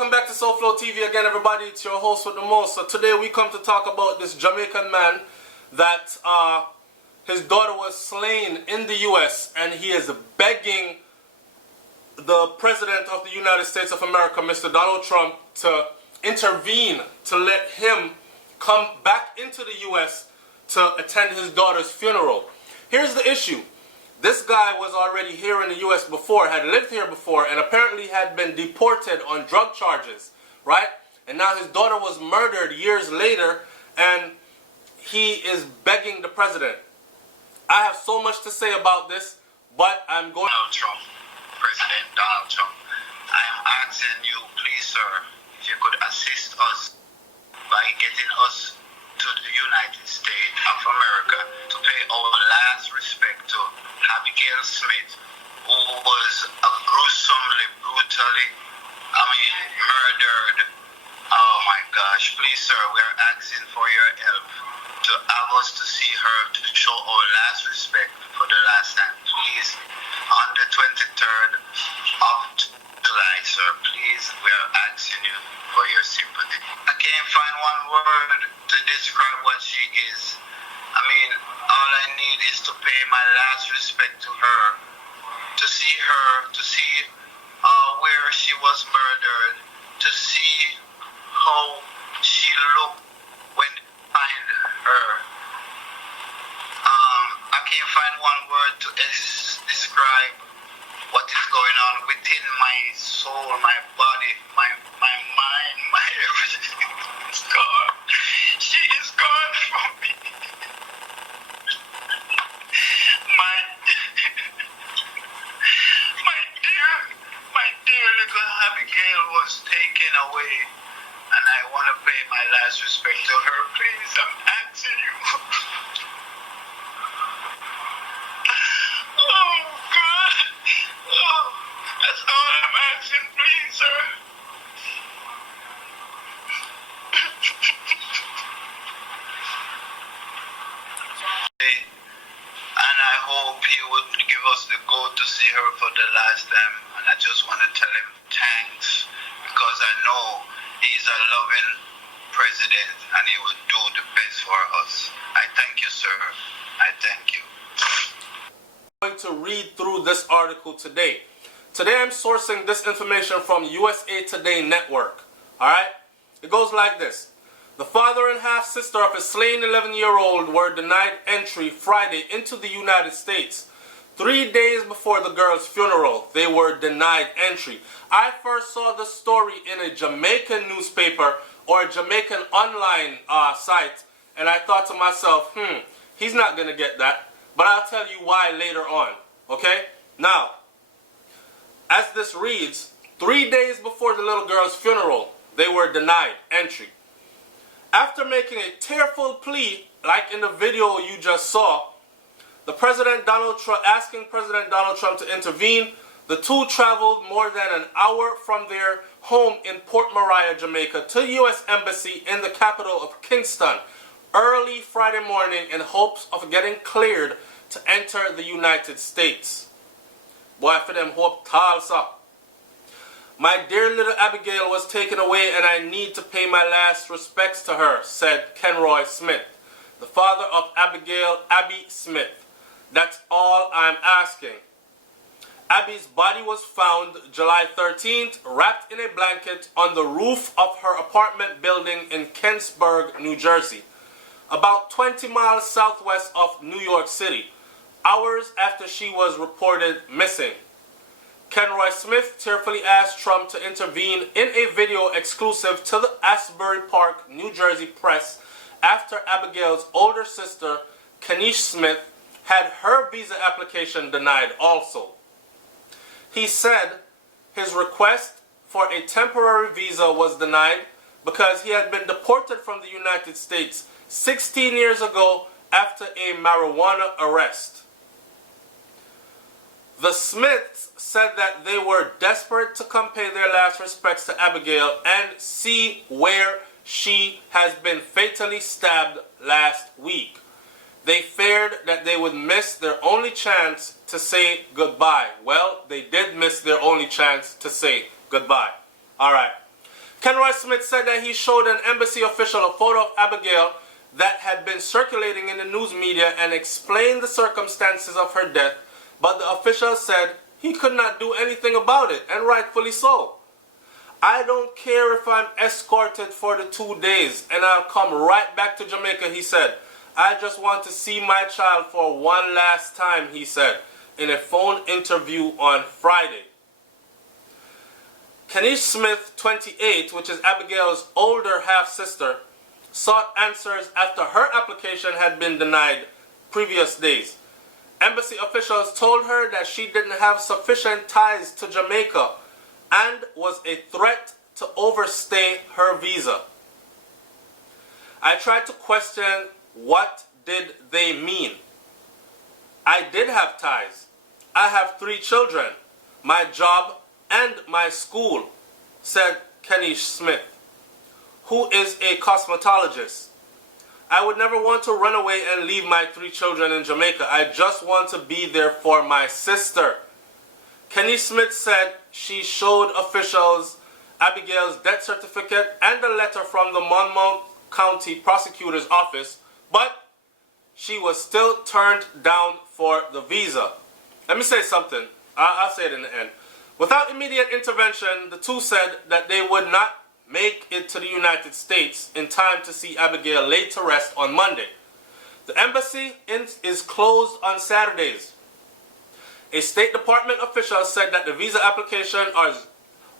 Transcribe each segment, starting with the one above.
welcome back to SouFLoTV again, everybody. It's your host with the most. So today we come to talk about this Jamaican man that his daughter was slain in the U.S. and he is begging the President of the United States of America, Mr. Donald Trump, to intervene to let him come back into the U.S. to attend his daughter's funeral. Here's the issue. This guy was already here in the U.S. before, had lived here before, and apparently had been deported on drug charges, right? And now his daughter was murdered years later, and he is begging the president. I have so much to say about this, but I'm going... Donald Trump, President Donald Trump, I am asking you, please, sir, if you could assist us by getting us to the United States of America to pay our last respect to Abigail Smith, who was gruesomely, brutally, murdered. Oh my gosh, please sir, we are asking for your help to have us to see her, to show our last respect for the last time. Please, on the 23rd of July, sir, please, we are asking you for your sympathy. I can't find one word to describe what she is. All I need is to pay my last respect to her, to see where she was murdered, to see how she looked when they find her. I can't find one word to describe what is going on within my soul, my body, my mind, my everything is gone. She is gone from me. My dear little Abigail was taken away, and I want to pay my last respect to her. Please, I'm asking you. Oh, God. Oh, that's all I'm asking, please, sir. And I hope he would give us the go to see her for the last time. And I just want to tell him thanks, because I know he's a loving president and he would do the best for us. I thank you, sir. I thank you. I'm going to read through this article today. Today I'm sourcing this information from USA Today Network. Alright? It goes like this. The father and half-sister of a slain 11-year-old were denied entry Friday into the United States. 3 days before the girl's funeral, they were denied entry. I first saw this story in a Jamaican newspaper or a Jamaican online site, and I thought to myself, he's not going to get that. But I'll tell you why later on, okay? Now, as this reads, 3 days before the little girl's funeral, they were denied entry. After making a tearful plea, like in the video you just saw, asking President Donald Trump to intervene, the two traveled more than an hour from their home in Port Maria, Jamaica, to the U.S. Embassy in the capital of Kingston early Friday morning in hopes of getting cleared to enter the United States. Boy, for them hope tall, sir. My dear little Abigail was taken away and I need to pay my last respects to her, said Kenroy Smith, the father of Abigail, Abby Smith. That's all I'm asking. Abby's body was found July 13th, wrapped in a blanket on the roof of her apartment building in Kensburg, New Jersey, about 20 miles southwest of New York City, hours after she was reported missing. Kenroy Smith tearfully asked Trump to intervene in a video exclusive to the Asbury Park, New Jersey press after Abigail's older sister, Kanish Smith, had her visa application denied also. He said his request for a temporary visa was denied because he had been deported from the United States 16 years ago after a marijuana arrest. The Smiths said that they were desperate to come pay their last respects to Abigail and see where she has been fatally stabbed last week. They feared that they would miss their only chance to say goodbye. Well, they did miss their only chance to say goodbye. Alright. Kenroy Smith said that he showed an embassy official a photo of Abigail that had been circulating in the news media and explained the circumstances of her death, but the official said he could not do anything about it, and rightfully so. I don't care if I'm escorted for the 2 days and I'll come right back to Jamaica, he said. I just want to see my child for one last time, he said in a phone interview on Friday. Kenish Smith, 28, which is Abigail's older half-sister, sought answers after her application had been denied previous days. Embassy officials told her that she didn't have sufficient ties to Jamaica and was a threat to overstay her visa. I tried to question what did they mean. I did have ties. I have 3 children, my job and my school, said Kenish Smith, who is a cosmetologist. I would never want to run away and leave my 3 children in Jamaica. I just want to be there for my sister. Kenish Smith said she showed officials Abigail's death certificate and a letter from the Monmouth County Prosecutor's Office, but she was still turned down for the visa. Let me say something. I'll say it in the end. Without immediate intervention, the two said that they would not make it to the United States in time to see Abigail laid to rest on Monday. The embassy is closed on Saturdays. A State Department official said that the visa applications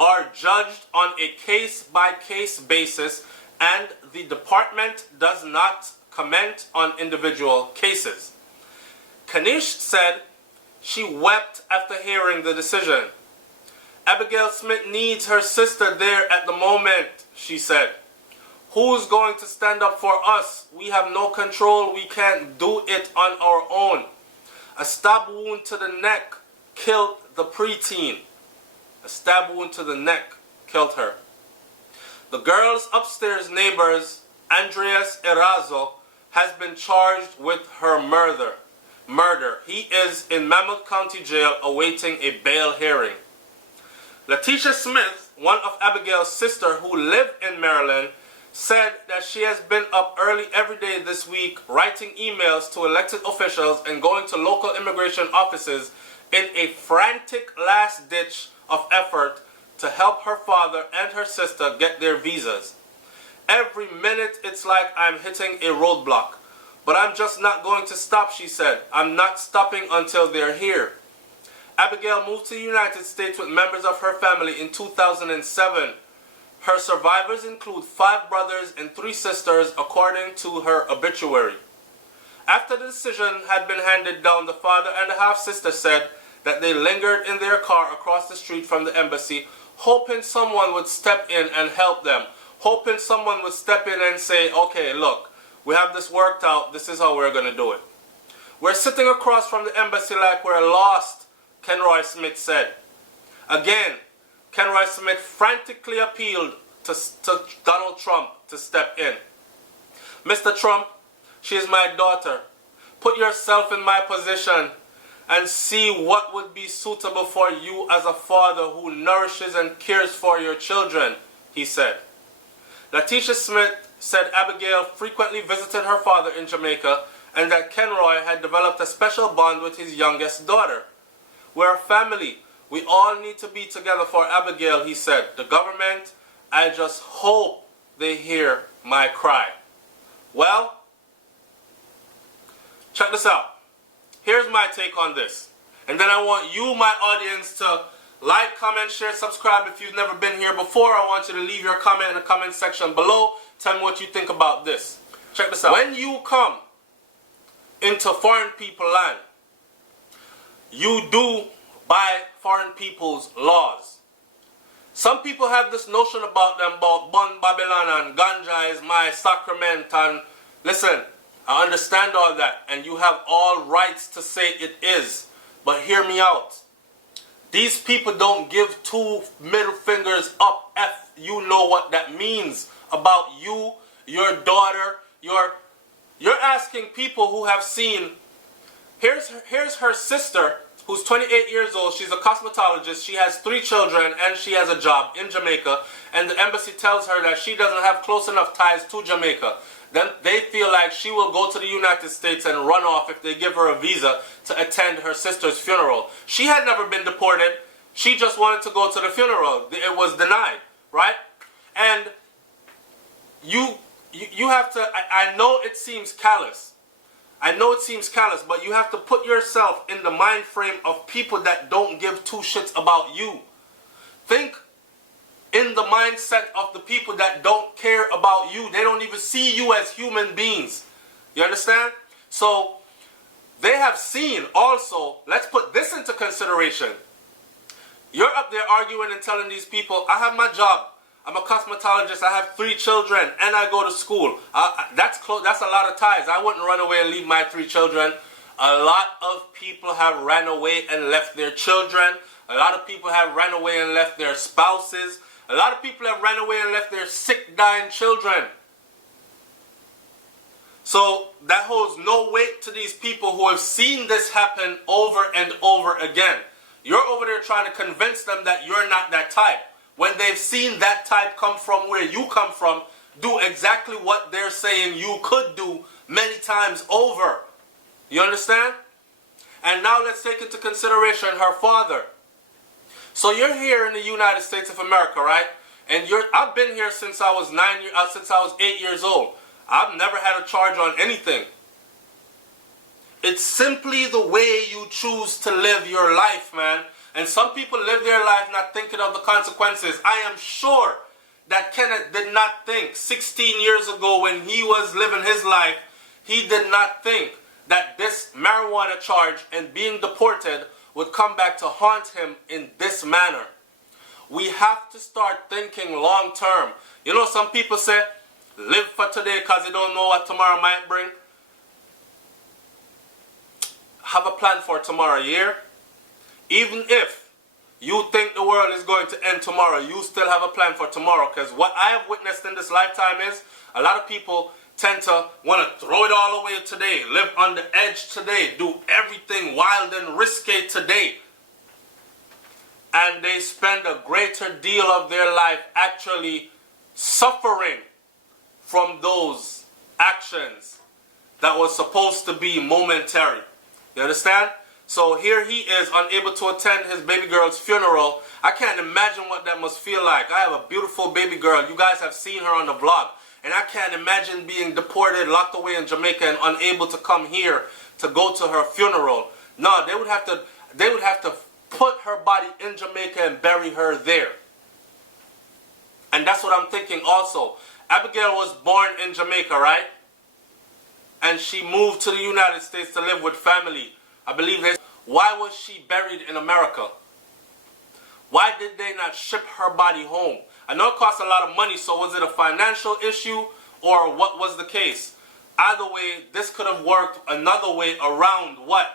are judged on a case-by-case basis, and the department does not comment on individual cases. Kenish said she wept after hearing the decision. Abigail Smith needs her sister there at the moment, she said. Who's going to stand up for us? We have no control. We can't do it on our own. A stab wound to the neck killed the preteen. A stab wound to the neck killed her. The girl's upstairs neighbors, Andreas Erazo, has been charged with her murder. He is in Monmouth County Jail awaiting a bail hearing. Letitia Smith, one of Abigail's sisters who live in Maryland, said that she has been up early every day this week writing emails to elected officials and going to local immigration offices in a frantic last-ditch of effort to help her father and her sister get their visas. Every minute it's like I'm hitting a roadblock. But I'm just not going to stop, she said. I'm not stopping until they're here. Abigail moved to the United States with members of her family in 2007. Her survivors include 5 brothers and 3 sisters, according to her obituary. After the decision had been handed down, the father and the half-sister said that they lingered in their car across the street from the embassy, hoping someone would step in and help them, hoping someone would step in and say, okay, look, we have this worked out, this is how we're going to do it. We're sitting across from the embassy like we're lost, Kenroy Smith said. Again, Kenroy Smith frantically appealed to Donald Trump to step in. Mr. Trump, she is my daughter. Put yourself in my position and see what would be suitable for you as a father who nourishes and cares for your children, he said. Letitia Smith said Abigail frequently visited her father in Jamaica and that Kenroy had developed a special bond with his youngest daughter. We're a family. We all need to be together for Abigail, he said. The government, I just hope they hear my cry. Well, check this out. Here's my take on this. And then I want you, my audience, to like, comment, share, subscribe. If you've never been here before, I want you to leave your comment in the comment section below. Tell me what you think about this. Check this out. When you come into foreign people land, you do by foreign people's laws. Some people have this notion about them, about Bun Babylon and ganja is my sacrament, and listen, I understand all that, and you have all rights to say it is, but hear me out. These people don't give 2 middle fingers up. You know what that means about you, your daughter, you're asking people who have seen, here's her sister who's 28 years old. She's a cosmetologist. She has 3 children and she has a job in Jamaica. And the embassy tells her that she doesn't have close enough ties to Jamaica. Then they feel like she will go to the United States and run off if they give her a visa to attend her sister's funeral. She had never been deported. She just wanted to go to the funeral. It was denied, right? And you have to, I know it seems callous. I know it seems callous, but you have to put yourself in the mind frame of people that don't give 2 shits about you. Think in the mindset of the people that don't care about you. They don't even see you as human beings. You understand? So they have seen also, let's put this into consideration. You're up there arguing and telling these people, I have my job. I'm a cosmetologist. I have 3 children and I go to school. That's a lot of ties. I wouldn't run away and leave my 3 children. A lot of people have ran away and left their children. A lot of people have ran away and left their spouses. A lot of people have ran away and left their sick, dying children. So that holds no weight to these people who have seen this happen over and over again. You're over there trying to convince them that you're not that type. When they've seen that type come from where you come from, do exactly what they're saying you could do many times over. You understand? And now let's take into consideration her father. So you're here in the United States of America, right? And I've been here since I was 8 years old. I've never had a charge on anything. It's simply the way you choose to live your life, man. And some people live their life not thinking of the consequences. I am sure that Kenneth did not think 16 years ago when he was living his life, he did not think that this marijuana charge and being deported would come back to haunt him in this manner. We have to start thinking long term. You know, some people say, live for today because you don't know what tomorrow might bring. Have a plan for tomorrow, yeah? Even if you think the world is going to end tomorrow, you still have a plan for tomorrow. Because what I have witnessed in this lifetime is a lot of people tend to want to throw it all away today, live on the edge today, do everything wild and risky today. And they spend a greater deal of their life actually suffering from those actions that was supposed to be momentary. You understand? So here he is, unable to attend his baby girl's funeral. I can't imagine what that must feel like. I have a beautiful baby girl. You guys have seen her on the vlog. And I can't imagine being deported, locked away in Jamaica, and unable to come here to go to her funeral. No, they would have to put her body in Jamaica and bury her there. And that's what I'm thinking also. Abigail was born in Jamaica, right? And she moved to the United States to live with family. I believe this. Why was she buried in America? Why did they not ship her body home? I know it costs a lot of money, so was it a financial issue or what was the case? Either way, this could have worked another way around what?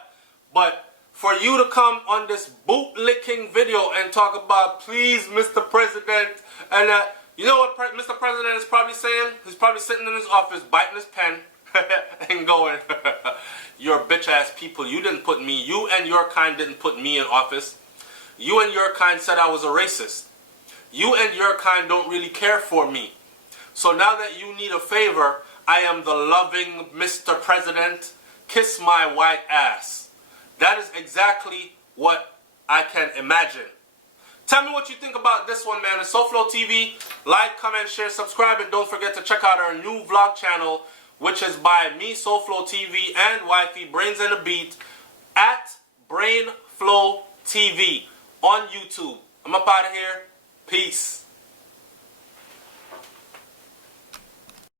But for you to come on this bootlicking video and talk about, please, Mr. President, and you know what Mr. President is probably saying? He's probably sitting in his office, biting his pen, and going, you're bitch ass people. You didn't put me, you and your kind didn't put me in office. You and your kind said I was a racist. You and your kind don't really care for me. So now that you need a favor, I am the loving Mr. President. Kiss my white ass. That is exactly what I can imagine. Tell me what you think about this one, man. It's SouFLoTV. Like, comment, share, subscribe, and don't forget to check out our new vlog channel, which is by me, SouFLoTV, and wifey, Brains and the Beat, at BrainFlowTV on YouTube. I'm up out of here. Peace.